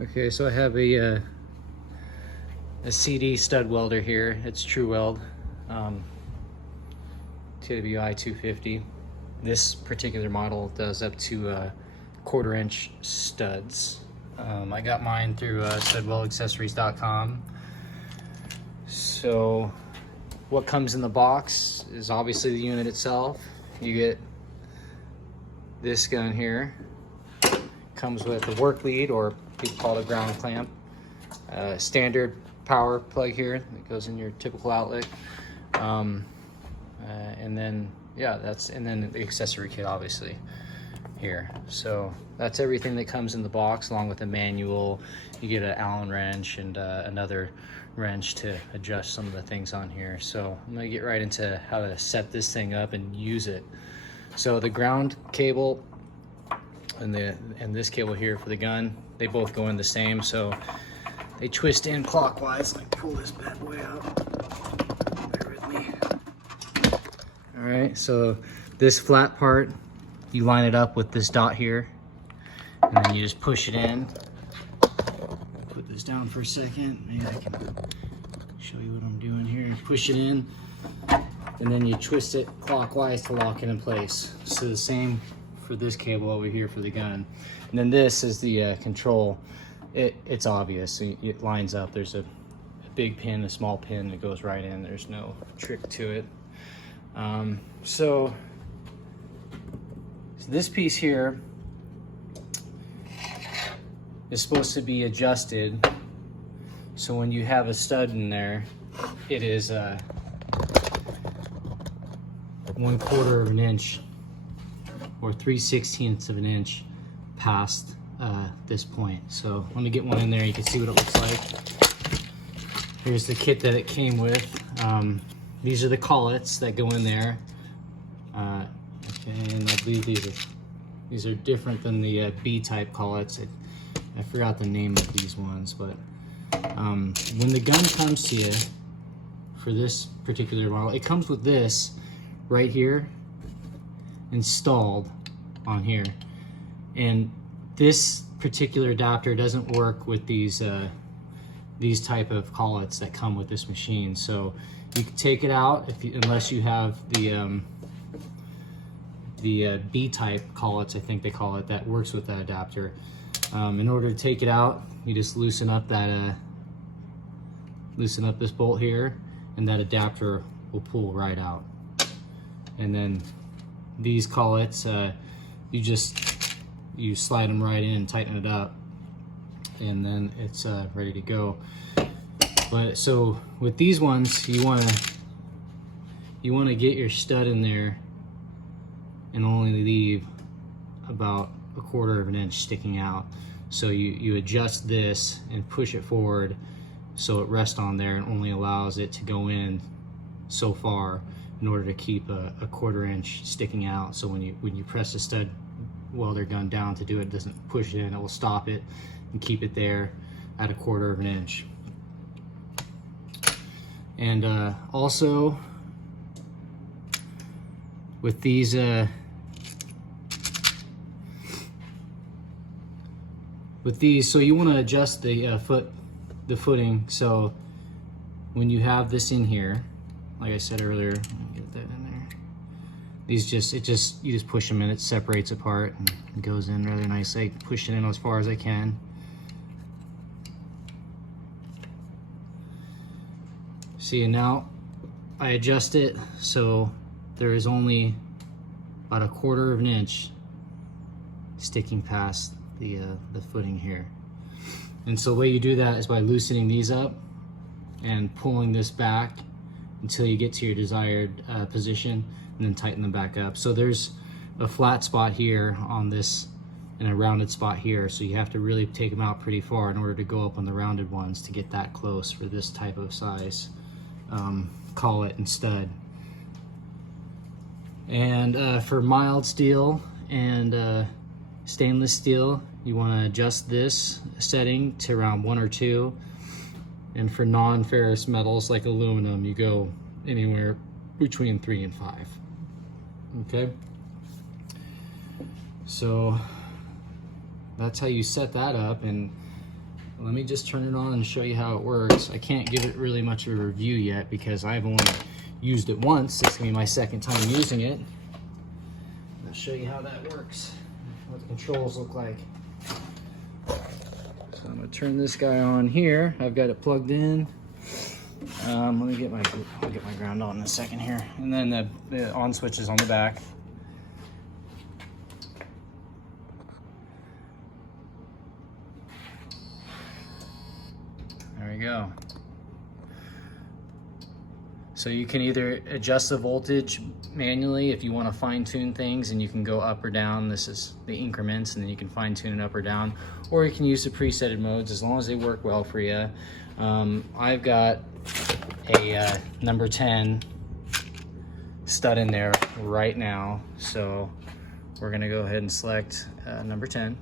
Okay, so I have a CD stud welder here. It's twi250, twi250. This particular model does up to 1/4 inch studs. I got mine through studweldaccessories.com. So what comes in the box is obviously the unit itself. You get this gun here. Comes with a work lead, or people call it a ground clamp. Standard power plug here that goes in your typical outlet. And then, yeah, and then the accessory kit obviously here. So that's everything that comes in the box, along with a manual. You get an Allen wrench and another wrench to adjust some of the things on here. So I'm gonna get right into how to set this thing up and use it. So the ground cable and this cable here for the gun, they both go in the same, so they twist in clockwise. Like, pull this bad boy out. Bear with me. All right, so this flat part, you line it up with this dot here, and then you just push it in. Put this down for a second. Maybe I can show you what I'm doing here. Push it in, and then you twist it clockwise to lock it in place. So the same for this cable over here for the gun. And then this is the control. It's obvious, it lines up. There's a big pin, a small pin that goes right in. There's no trick to it. So this piece here is supposed to be adjusted. So when you have a stud in there, it is 1/4 of an inch or 3/16 of an inch past this point. So let me get one in there, you can see what it looks like. Here's the kit that it came with. These are the collets that go in there. Okay, and I believe these are different than the B-type collets. I forgot the name of these ones, but when the gun comes to you for this particular model, it comes with this right here installed on here, and this particular adapter doesn't work with these type of collets that come with this machine. So you can take it out unless you have the B-type collets, I think they call it, that works with that adapter. In order to take it out, you just loosen up this bolt here, and that adapter will pull right out. And then these collets, you slide them right in and tighten it up, and then it's ready to go. But so with these ones, you want to get your stud in there and only leave about 1/4 of an inch sticking out. So you adjust this and push it forward so it rests on there and only allows it to go in so far, in order to keep a 1/4 inch sticking out. So when you press the stud welder gun down to do it, it doesn't push it in, it will stop it and keep it there at 1/4 of an inch. And also with these so you want to adjust the footing. So when you have this in here, like I said earlier, let me get that in there. These you just push them in, it separates apart and it goes in really nicely. Push it in as far as I can. See, and now I adjust it so there is only about 1/4 of an inch sticking past the footing here. And so the way you do that is by loosening these up and pulling this back until you get to your desired position, and then tighten them back up. So there's a flat spot here on this and a rounded spot here, so you have to really take them out pretty far in order to go up on the rounded ones to get that close for this type of size collet and stud. And for mild steel and stainless steel, you want to adjust this setting to around 1 or 2. And for non-ferrous metals like aluminum, you go anywhere between 3 and 5. Okay, so that's how you set that up. And Let me just turn it on and show you how it works. I can't give it really much of a review yet because I've only used it once. It's gonna be my second time using it. I'll show you how that works, what the controls look like. So I'm gonna turn this guy on here. I've got it plugged in. I'll get my ground on in a second here. And then the on switch is on the back. There we go. So you can either adjust the voltage manually if you want to fine tune things, and you can go up or down. This is the increments, and then you can fine tune it up or down, or you can use the presetted modes as long as they work well for you. I've got a number 10 stud in there right now, so we're gonna go ahead and select number 10.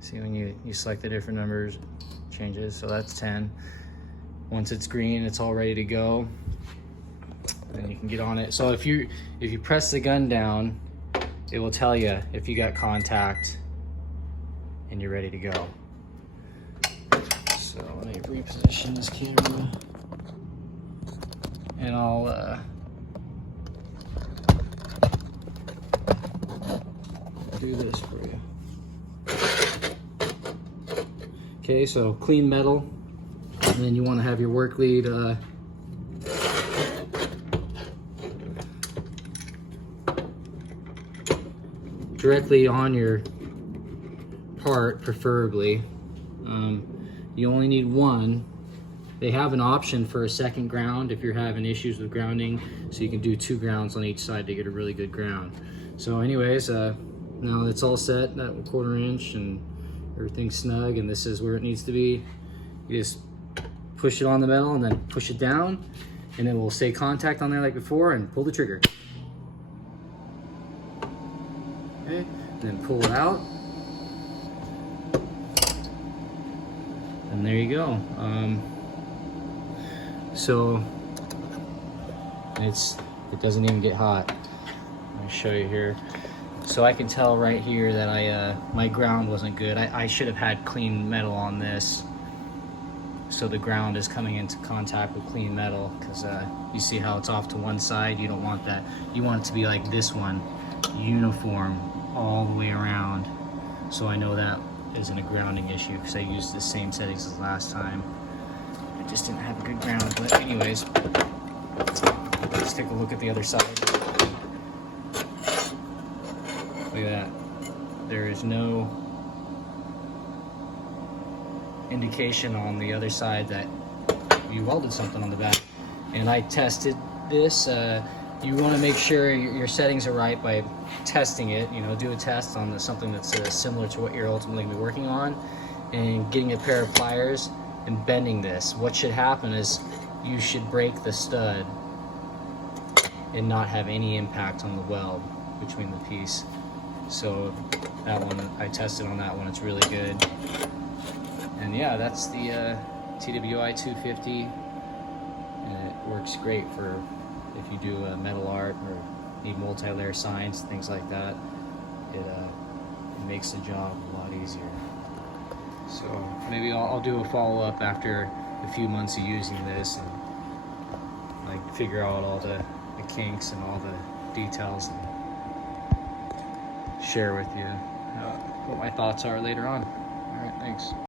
See, when you select the different numbers, changes. So that's 10. Once it's green, it's all ready to go. Then you can get on it. So if you press the gun down, it will tell you if you got contact and you're ready to go. So let me reposition this camera, and I'll do this for you. Okay, so clean metal, and then you want to have your work lead directly on your part, preferably. You only need one. They have an option for a second ground if you're having issues with grounding, so you can do 2 grounds on each side to get a really good ground. So anyways, now it's all set, that 1/4 inch, and everything's snug, and this is where it needs to be. You just push it on the metal and then push it down, and it will say contact on there like before, and pull the trigger. Okay, and then pull it out. And there you go. So it doesn't even get hot. Let me show you here. So I can tell right here that my ground wasn't good. I should have had clean metal on this, so the ground is coming into contact with clean metal, because you see how it's off to one side. You don't want that. You want it to be like this one, uniform all the way around. So I know that isn't a grounding issue, because I used the same settings as last time. I just didn't have a good ground. But anyways, let's take a look at the other side. Look at that. There is no indication on the other side that you welded something on the back. And I tested this. You want to make sure your settings are right by testing it. You know, do a test on something that's similar to what you're ultimately going to be working on, and getting a pair of pliers and bending this. What should happen is you should break the stud and not have any impact on the weld between the piece. So that one, I tested on that one, it's really good. And yeah, that's the twi250, and it works great for if you do metal art or need multi-layer signs, things like that. It makes the job a lot easier. So maybe I'll do a follow-up after a few months of using this, and like figure out all the kinks and all the details, and share with you what my thoughts are later on. All right, thanks.